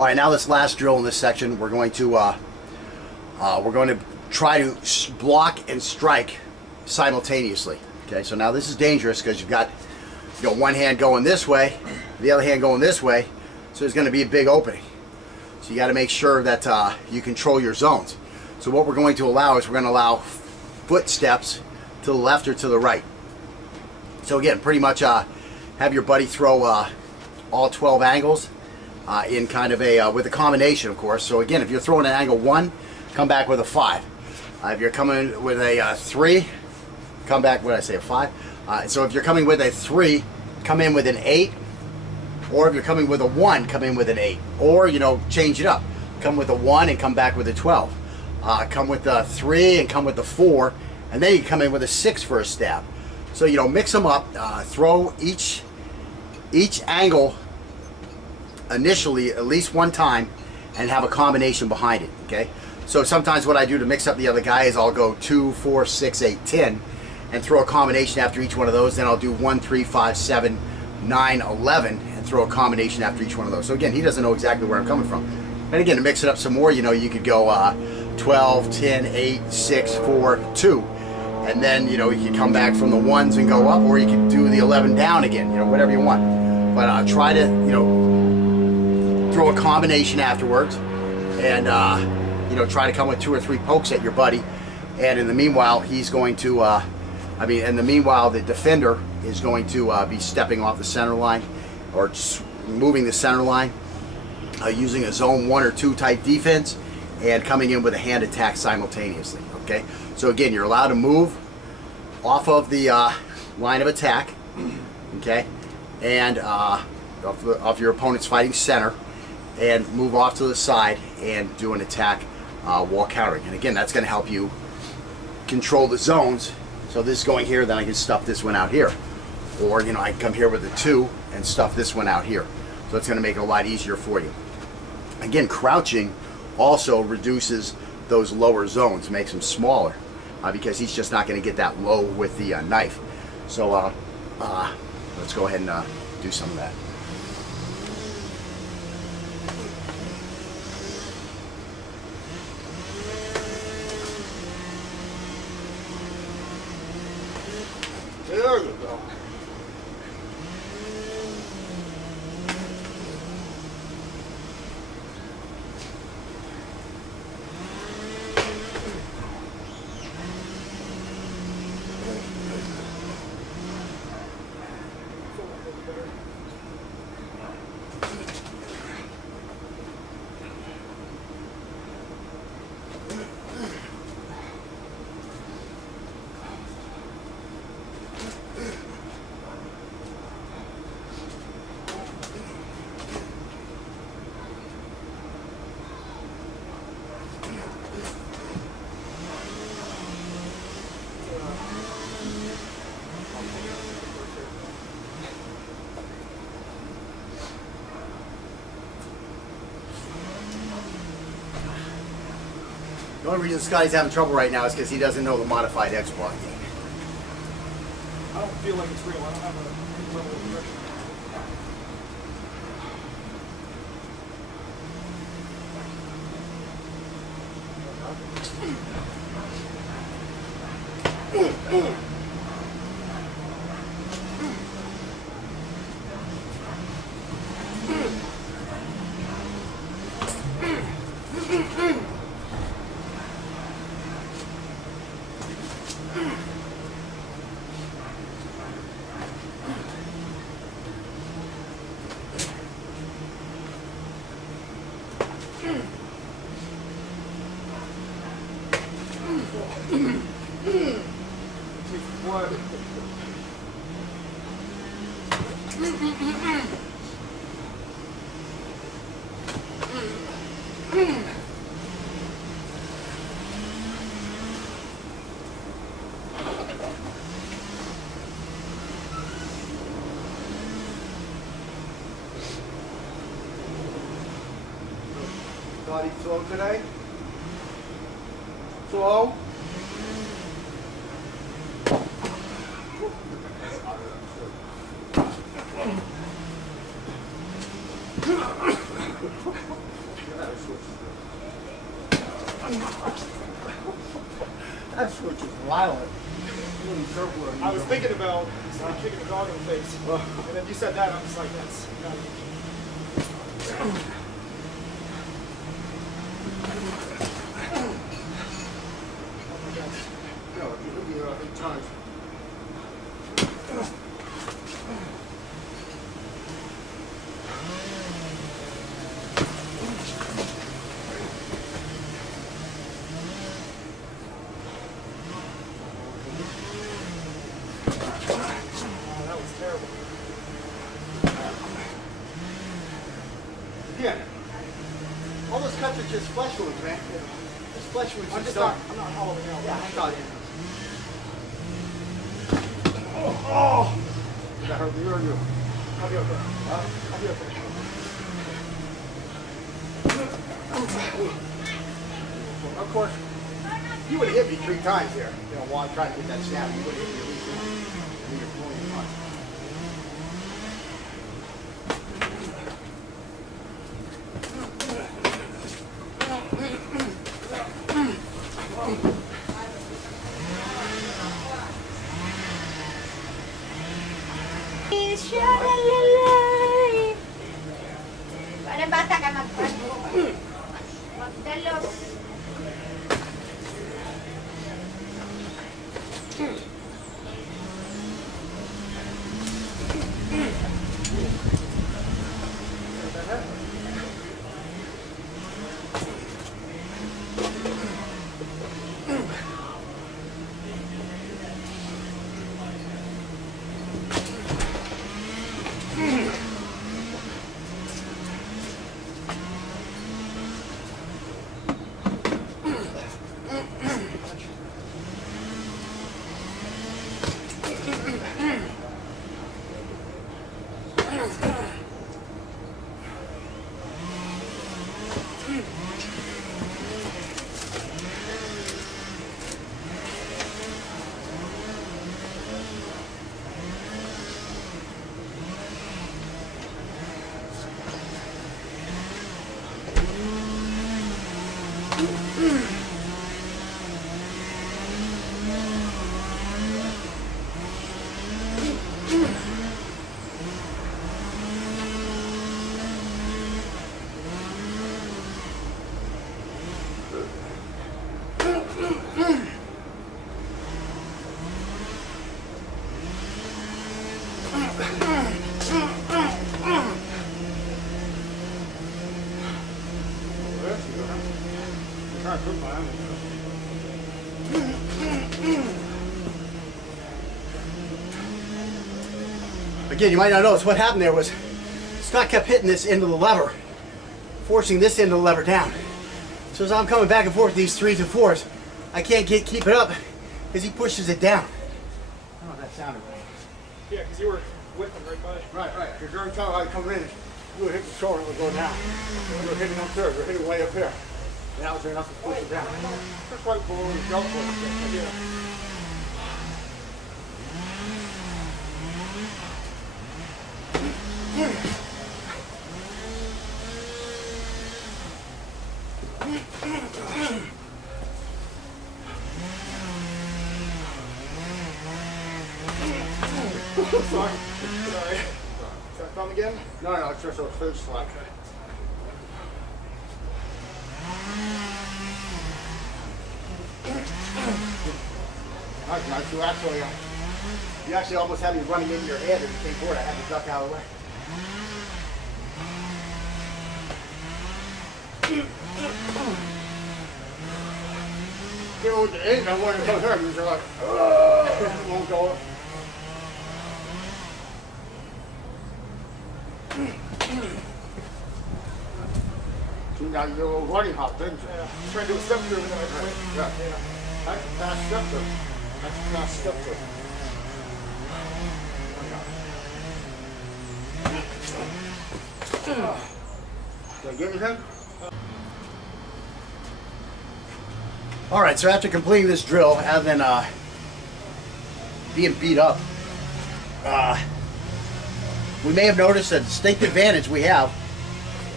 All right, now this last drill in this section, we're going to try to block and strike simultaneously. Okay, so now this is dangerous because you've got one hand going this way, the other hand going this way, so there's going to be a big opening. So you got to make sure that you control your zones. So what we're going to allow is we're going to allow footsteps to the left or to the right. So again, pretty much have your buddy throw all 12 angles in kind of a with a combination, of course. So again, if you're throwing an angle 1, come back with a 5. If you're coming with a 3, come back, what did I say, a 5? So if you're coming with a 3, come in with an 8. Or if you're coming with a 1, come in with an 8. Or, change it up. Come with a 1 and come back with a 12. Come with a 3 and come with a 4. And then you come in with a 6 for a stab. So, mix them up. Throw each angle initially at least one time and have a combination behind it, okay? So sometimes what I do to mix up the other guy is I'll go 2, 4, 6, 8, 10 and throw a combination after each one of those. Then I'll do 1, 3, 5, 7, 9, 11 and throw a combination after each one of those. So again, he doesn't know exactly where I'm coming from. And again, to mix it up some more, you could go 12, 10, 8, 6, 4, 2. And then, you can come back from the 1s and go up, or you can do the 11 down again, whatever you want. But try to, throw a combination afterwards and, try to come with 2 or 3 pokes at your buddy. And in the meanwhile, he's going to, in the meanwhile, the defender is going to be stepping off the center line or just moving the center line, using a zone 1 or 2 type defense and coming in with a hand attack simultaneously, okay? So again, you're allowed to move off of the line of attack, okay, and off your opponent's fighting center, and move off to the side and do an attack while countering. And again, that's going to help you control the zones. So this is going here, then I can stuff this one out here, or I can come here with a 2 and stuff this one out here. So it's going to make it a lot easier for you. Again, crouching also reduces those lower zones, makes them smaller, because he's just not going to get that low with the knife. So let's go ahead and do some of that. There you go. The only reason Scotty's having trouble right now is because he doesn't know the modified X-Block game. I don't feel like it's real. I don't have a level of pressure. What? Body slow today? Slow? That switch is violent. I was thinking about kicking a dog in the face, and then you said that, I was like, that's. Yeah. All those cuts are just flesh wounds, man. Just flesh wounds. I'm not hollowing out. Yeah, I got it. Oh! Did that hurt you or you? I'll be okay. I'll be okay. Of course, you would have hit me 3 times there. You know, while I'm trying to get that snap, you would have hit me at least once. And you're pulling your punch. Parang bata ka magdalo. Again, you might not notice what happened there was Scott kept hitting this end of the lever, forcing this end of the lever down. So as I'm coming back and forth these 3s and 4s, I can't keep it up because he pushes it down. I don't know if that sounded right. Yeah, because you were with him right by. Right. Because every time I come in, you would hit the shoulder and it would go down. You were hitting up there, you were hitting way up here. And that was enough to push it down. Just right below the belt plate. Yeah. Sorry. Is that thumb again? No, it's just a food slap. Okay. Nice. You actually almost had me running into your head as you came forward. I had to duck out of the way. You know, with the end, I wanted to come here, and you're like, it won't go up. So now you're a little running hop, didn't you? Yeah. Trying to do a step through and then I went. Yeah. That's a fast step through. That's a fast step through. Did I get anything? All right, so after completing this drill, other than being beat up, we may have noticed a distinct advantage we have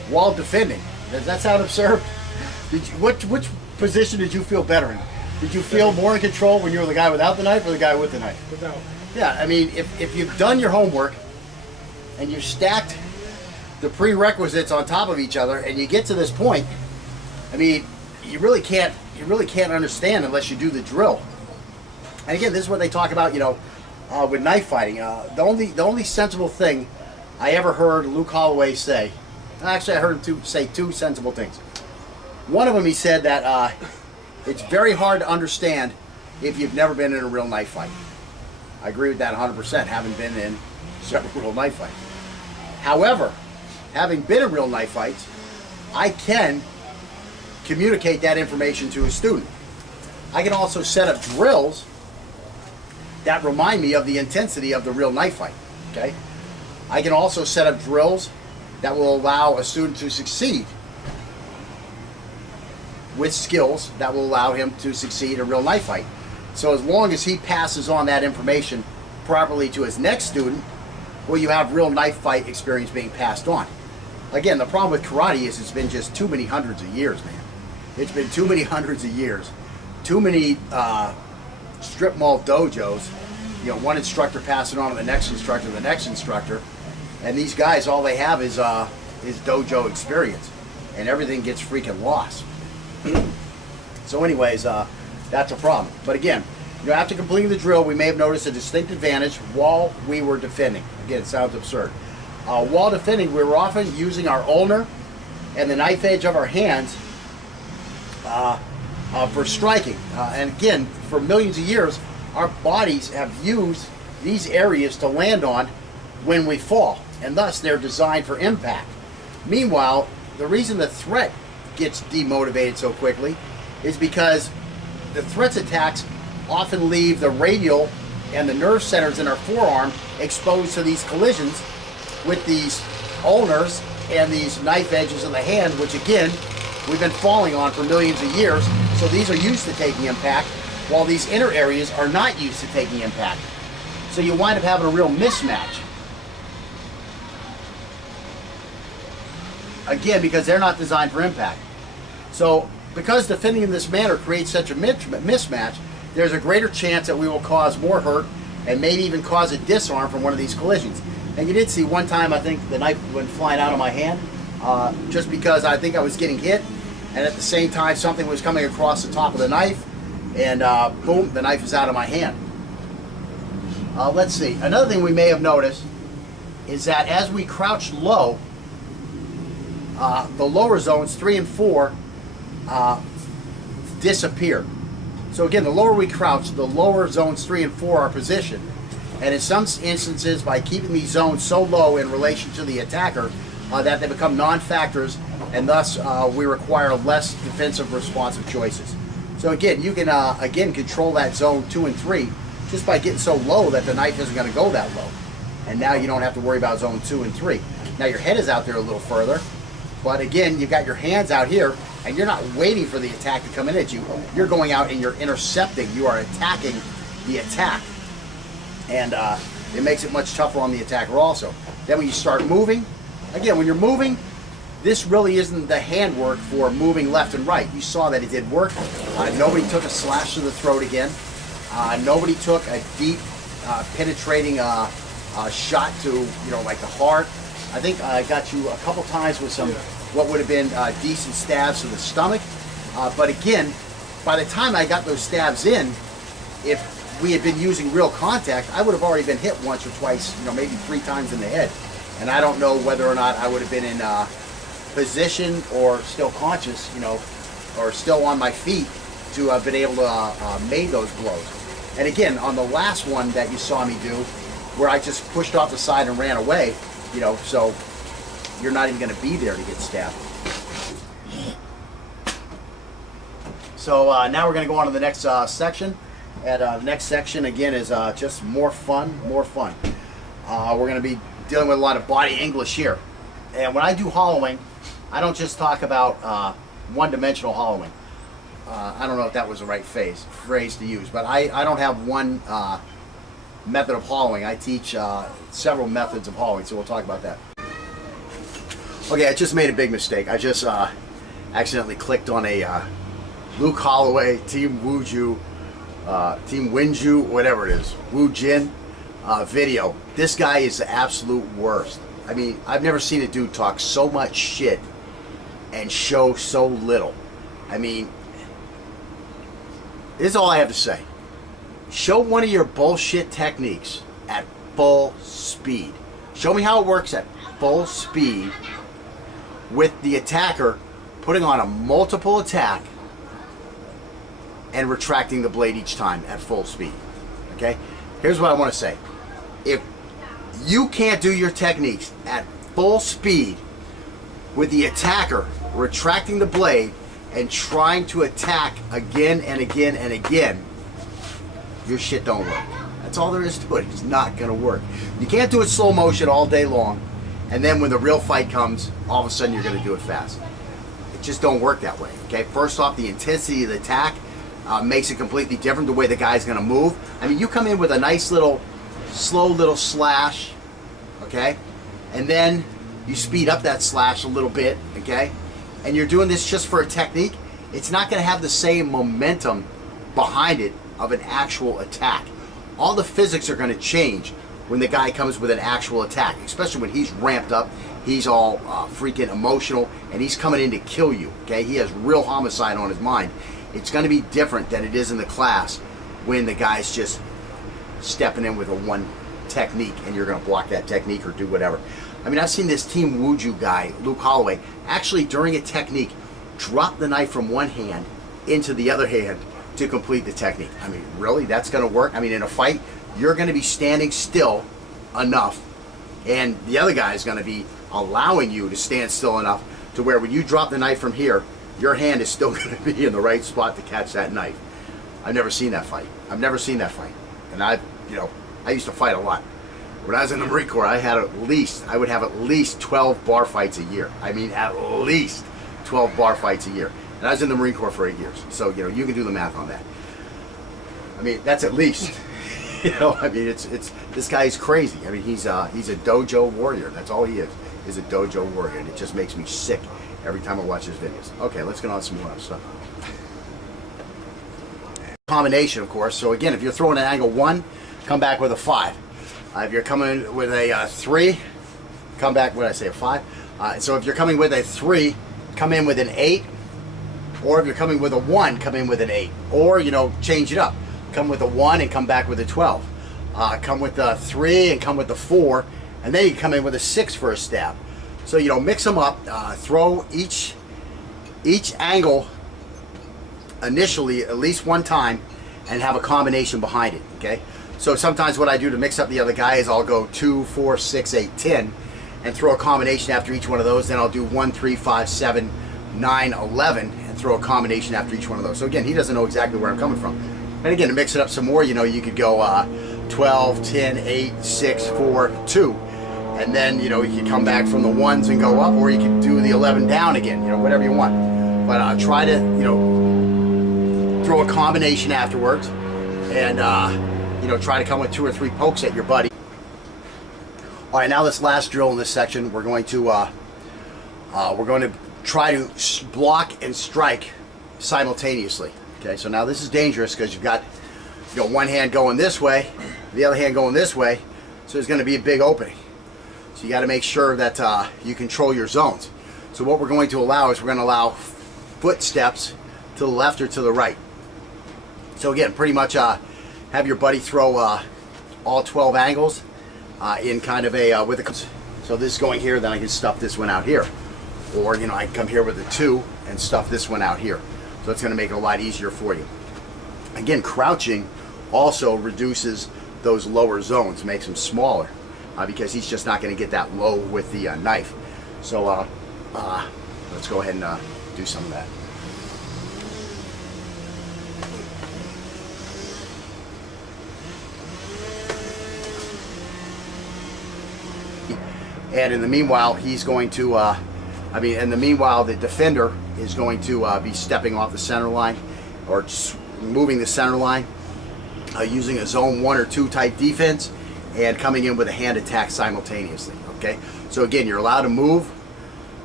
while defending. Does that sound absurd? Which position did you feel better in? Did you feel more in control when you were the guy without the knife or the guy with the knife? Without. Yeah, I mean, if you've done your homework and you've stacked the prerequisites on top of each other and you get to this point, I mean, you really can't understand unless you do the drill. And again, this is what they talk about, you know, with knife fighting. The only sensible thing I ever heard Luke Holloway say, actually I heard him say two sensible things. One of them, he said that it's very hard to understand if you've never been in a real knife fight. I agree with that 100%, having been in several real knife fights. However, having been in real knife fights, I can communicate that information to a student. I can also set up drills that remind me of the intensity of the real knife fight. Okay? I can also set up drills that will allow a student to succeed with skills that will allow him to succeed in a real knife fight. So as long as he passes on that information properly to his next student, well, you have real knife fight experience being passed on. Again, the problem with karate is it's been just too many hundreds of years, man. It's been too many hundreds of years. Too many strip mall dojos. You know, one instructor passing on to the next instructor, and these guys, all they have is dojo experience, and everything gets freaking lost. So anyways, that's a problem. But again, you know, after completing the drill, we may have noticed a distinct advantage while we were defending. Again, it sounds absurd. While defending, we were often using our ulnar and the knife edge of our hands for striking. And again, for millions of years, our bodies have used these areas to land on when we fall, and thus they're designed for impact. Meanwhile, the reason the threat gets demotivated so quickly is because the threat's attacks often leave the radial and the nerve centers in our forearm exposed to these collisions with these ulnars and these knife edges of the hand, which again, we've been falling on for millions of years. So these are used to taking impact, while these inner areas are not used to taking impact. So you wind up having a real mismatch. Again, because they're not designed for impact. So because defending in this manner creates such a mismatch, there's a greater chance that we will cause more hurt and maybe even cause a disarm from one of these collisions. And you did see one time, I think the knife went flying out of my hand just because I think I was getting hit, and at the same time something was coming across the top of the knife, and boom, the knife is out of my hand. Let's see, another thing we may have noticed is that as we crouch low, the lower zones 3 and 4 disappear. So again, the lower we crouch, the lower zones 3 and 4 are positioned. And in some instances, by keeping these zones so low in relation to the attacker, that they become non-factors, and thus we require less defensive responsive choices. So again, you can again control that zone 2 and 3 just by getting so low that the knife isn't going to go that low. And now you don't have to worry about zone 2 and 3. Now your head is out there a little further, but again, you've got your hands out here, and you're not waiting for the attack to come in at you. You're going out and you're intercepting. You are attacking the attack. And it makes it much tougher on the attacker also. Then when you start moving, again, when you're moving, this really isn't the handwork for moving left and right. You saw that it did work. Nobody took a slash to the throat again. Nobody took a deep, penetrating shot to, you know, like the heart. I think I got you a couple times with some, what would have been decent stabs to the stomach. But again, by the time I got those stabs in, if we had been using real contact, I would have already been hit once or twice, you know, maybe 3 times in the head. And I don't know whether or not I would have been in position or still conscious, you know, or still on my feet to have been able to make those blows. And again, on the last one that you saw me do, where I just pushed off the side and ran away, you know, so you're not even going to be there to get stabbed. So now we're going to go on to the next section. And the next section, again, is just more fun, more fun. We're going to be dealing with a lot of body English here. And when I do hollowing, I don't just talk about one-dimensional hollowing. I don't know if that was the right phrase to use, but I don't have one method of hollowing. I teach several methods of hollowing, so we'll talk about that. Okay, I just made a big mistake. I just accidentally clicked on a Luke Holloway, Team Wooju, Team Winju, whatever it is, Woo Jin video. This guy is the absolute worst. I mean, I've never seen a dude talk so much shit and show so little. I mean, this is all I have to say. Show one of your bullshit techniques at full speed. Show me how it works at full speed with the attacker putting on a multiple attack and retracting the blade each time at full speed. Okay? Here's what I want to say. If you can't do your techniques at full speed with the attacker retracting the blade and trying to attack again and again and again, your shit don't work. That's all there is to it. It's not going to work. You can't do it slow motion all day long, and then when the real fight comes, all of a sudden you're going to do it fast. It just don't work that way. Okay. First off, the intensity of the attack makes it completely different. The way the guy's going to move. I mean, you come in with a nice little, slow little slash, okay, and then you speed up that slash a little bit, okay, and you're doing this just for a technique. It's not going to have the same momentum behind it of an actual attack. All the physics are going to change when the guy comes with an actual attack, especially when he's ramped up, he's all freaking emotional, and he's coming in to kill you, okay? He has real homicide on his mind. It's going to be different than it is in the class when the guy's just stepping in with a one technique and you're going to block that technique or do whatever. I mean, I've seen this Team Wooju guy, Luke Holloway, actually during a technique drop the knife from one hand into the other hand to complete the technique. I mean, really? That's going to work? I mean, in a fight, you're going to be standing still enough, and the other guy is going to be allowing you to stand still enough to where when you drop the knife from here, your hand is still going to be in the right spot to catch that knife. I've never seen that fight. I've never seen that fight. And I used to fight a lot. When I was in the Marine Corps, I would have at least 12 bar fights a year. I mean, at least 12 bar fights a year. And I was in the Marine Corps for 8 years. So, you can do the math on that. I mean, that's at least. I mean, it's this guy is crazy. I mean, he's a dojo warrior. That's all he is a dojo warrior. And it just makes me sick every time I watch his videos. Okay, let's get on some more stuff. Combination, of course. So again, if you're throwing an angle 1, come back with a 5. If you're coming with a 3, come back, what did I say, a 5? So if you're coming with a 3, come in with an 8. Or if you're coming with a 1, come in with an 8. Or, change it up. Come with a 1 and come back with a 12. Come with a 3 and come with a 4. And then you come in with a 6 for a stab. So, mix them up. Throw each angle initially at least one time and have a combination behind it, okay? So sometimes what I do to mix up the other guy is I'll go 2, 4, 6, 8, 10 and throw a combination after each one of those. Then I'll do 1, 3, 5, 7, 9, 11 and throw a combination after each one of those. So again, he doesn't know exactly where I'm coming from. And again, to mix it up some more, you could go 12, 10, 8, 6, 4, 2. And then, you could come back from the 1s and go up, or you could do the 11 down again, whatever you want. But try to, throw a combination afterwards and, try to come with 2 or 3 pokes at your buddy. All right, now this last drill in this section, we're going to try to block and strike simultaneously. Okay, so now this is dangerous because you've got one hand going this way, the other hand going this way, so there's going to be a big opening. So you got to make sure that you control your zones. So what we're going to allow is we're going to allow footsteps to the left or to the right. So again, pretty much have your buddy throw all 12 angles in kind of a with a. So this is going here, then I can stuff this one out here, or I can come here with a 2 and stuff this one out here. So it's going to make it a lot easier for you. Again, crouching also reduces those lower zones, makes them smaller, because he's just not going to get that low with the knife. So let's go ahead and do some of that. And in the meanwhile, he's going to, in the meanwhile, the defender is going to be stepping off the center line or just moving the center line, using a zone 1 or 2 type defense and coming in with a hand attack simultaneously, okay? So again, you're allowed to move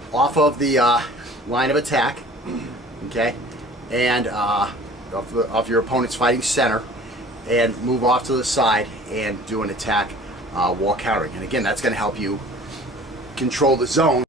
off of the line of attack, okay, and off your opponent's fighting center, and move off to the side and do an attack while countering. And again, that's going to help you control the zone.